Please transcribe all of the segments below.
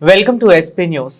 Welcome to SP news.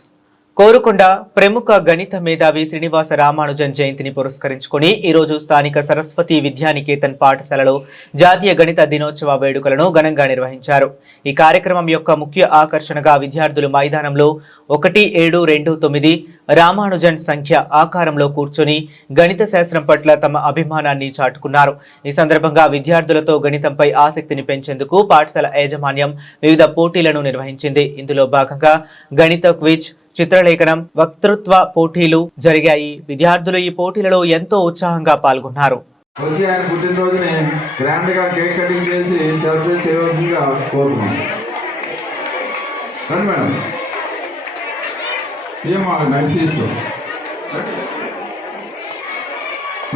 Korukonda ప్రముఖ గణిత మేధావి శ్రీనివాస రామానుజన్ జయంతిని పురస్కరించుకుని ఈరోజు స్థానిక సరస్వతి విద్యానికేతన్ పాఠశాలలో జాతీయ గణిత దినోత్సవ వేడుకలను ఘనంగా నిర్వహించారు. ఈ కార్యక్రమం యొక్క ముఖ్య ఆకర్షణగా విద్యార్థులు మైదానంలో 1729 రామానుజన్ సంఖ్య ఆకారంలో కూర్చొని గణిత శాస్త్రం పట్ల తమ అభిమానాన్ని చాటుకున్నారు. ఈ సందర్భంగా విద్యార్థులతో గణితంపై ఆసక్తిని పెంచేందుకు పాఠశాల యాజమాన్యం వివిధ పోటీలను నిర్వహించింది. ఇందులో భాగంగా గణిత క్విజ్, చిత్రలేఖనం, వక్తృత్వ పోటీలు జరిగాయి. విద్యార్థులు ఈ పోటీలలో ఎంతో ఉత్సాహంగా పాల్గొన్నారు. వచ్చి ఆయన పుట్టినరోజుని గ్రాండ్ గా కేక్ కటింగ్ చేసి సెలబ్రేట్ చేయవలసిందిగా కోరుకున్నాం. రండి మేడం, ఏమో నైట్ తీసుకో.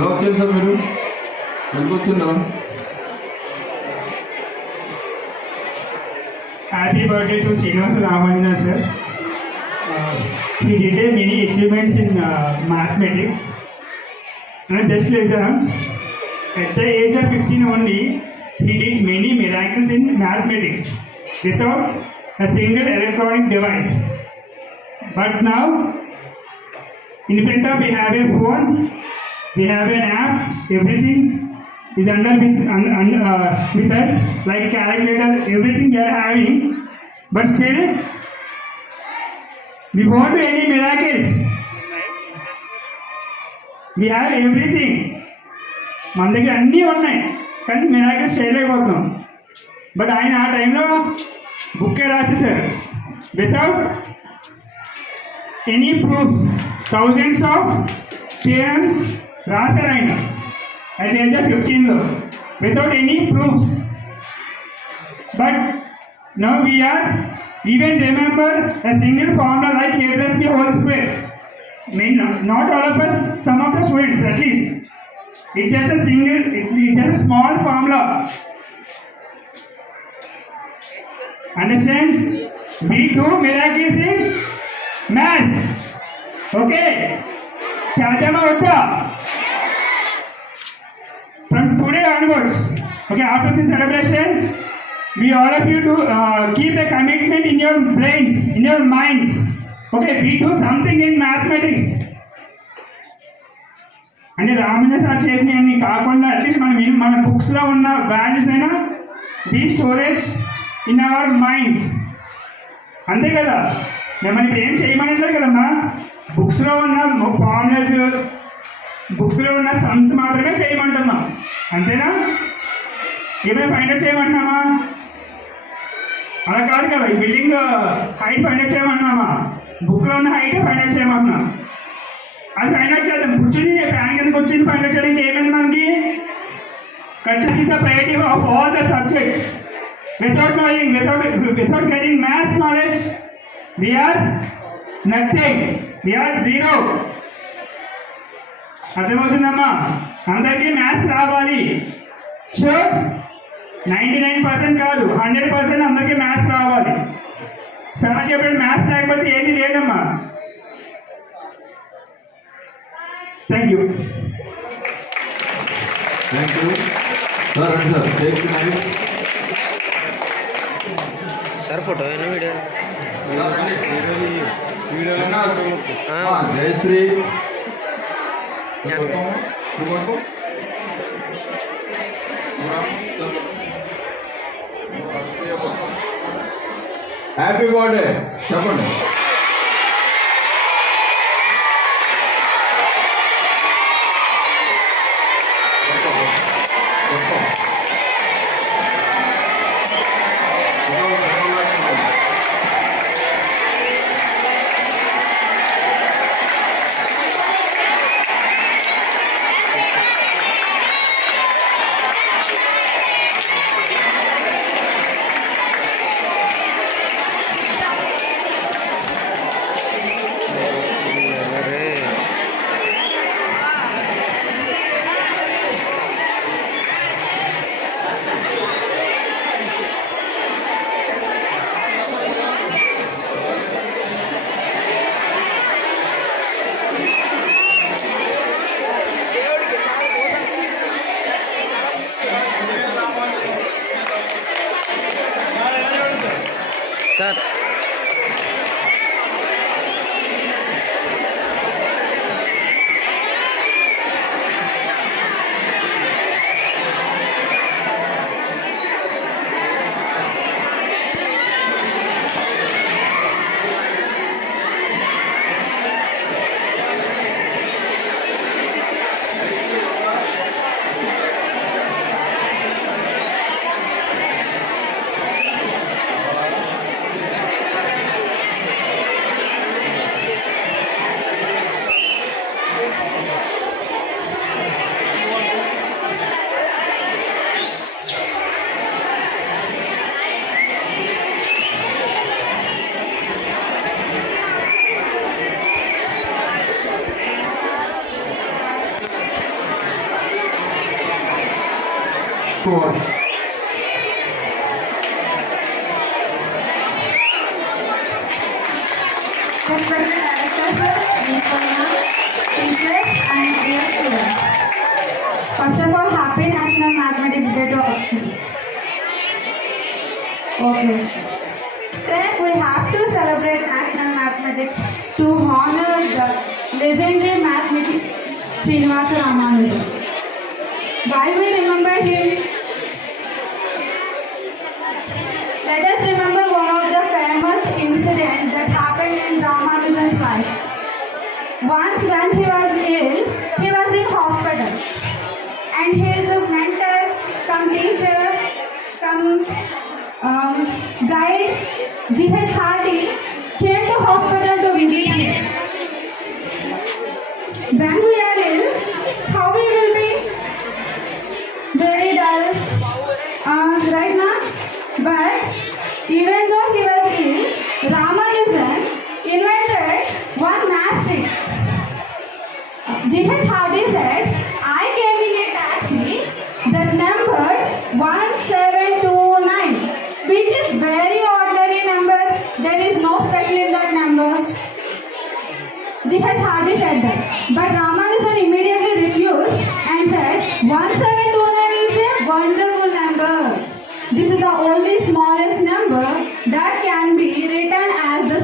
వచ్చాను సార్, మీరు ఎందుకు వచ్చిందా? Happy birthday to Srinivasa Ramanujan sir. He did many achievements in mathematics. And just listen, at the age of 15 only, he did many miracles in mathematics without a single electronic device. But now, in front of we have a phone, we have an app, everything is with us, like calculator, everything we are having, but still we won't do any miracles. We have everything. మన దగ్గర అన్నీ ఉన్నాయి కానీ మిరాకిల్స్ చేయలేకపోతున్నాం. బట్ ఆయన ఆ టైంలో బుక్కే రాసేసారు without any proofs. Thousands of theorems రాశారు ఆయన at the age of 15 without any proofs. But now we are even remember a single formula like a plus b whole square. Not all of us, some of the students at least. It's just a small formula. Understand? We do miracles in maths. Okay? Chadama Utta. From today onwards, okay, after this celebration, we all of you to keep a commitment in your brains, in your minds. Okay, we do something in mathematics. అంటే రామదాస్ సార్ చేసినవన్నీ కాకుండా అట్లీస్ట్ మన బుక్స్లో ఉన్న values అయినా be storage in our minds. అంతే కదా, మనం ఇప్పుడు ఏం చేయమనట్లేదు కదమ్మా. బుక్స్లో ఉన్న ఫార్ములాస్, బుక్స్లో ఉన్న సమ్స్ మాత్రమే చేయమంటున్నాం, అంతేనా? ఏమైనా ఫైండ్ అవుట్ చేయమంటున్నామా? అలా కాదు కదా. ఈ బిల్డింగ్ హైట్ ఫైండ్ అవుట్ చేయమంటున్నామా? బుక్లో ఉన్న హైట్ ఫైండ్ అవుట్ చేయమంటున్నాం. అది ఫైండ్ అవుట్ చేద్దాం. కూర్చుని ఫ్యాన్ కిందకి వచ్చింది ఫైండ్ అవుట్ చేయడానికి ఏమైంది మనకి? కన్సిస్ is the priority of all the subjects. Without knowing, without getting maths knowledge, we are nothing, we are zero. అర్థమవుతుందమ్మా? అందరికీ మ్యాథ్స్ రావాలి. షూర్, 99% కాదు, 100% అందరికీ మ్యాథ్స్ రావాలి. సార్ చెప్పిన మ్యాథ్స్ లేకపోతే ఏది లేదమ్మా. Thank you. Thank you sir. రండి sir, take night sir. Photo అయినా వీడియో జయశ్రీ. హ్యాపీ బర్త్డే చెప్పండి. Words. Respected director, sir, teachers and dear students. First of all, happy National Mathematics Day to all. Okay. Then we have to celebrate National Mathematics to honor the legendary mathematician Srinivasa Ramanujan. Why we remember him? Let us remember one of the famous incidents that happened in Ramanujan's life. Once when he was ill, he was in hospital. And his mentor, come teacher, come guide, G.H. Hardy, came to hospital to visit him. When we are ill, how we will be? Very dull, right now? But even though he was ill, Ramanujan invented one math trick. G.H. Hardy said, I came in a taxi that numbered 1729, which is very ordinary number. There is no special in that number. G.H. Hardy said that. But Ramanujan immediately refused and said, 1729 is a wonderful number. This is the only smallest number that can be written as the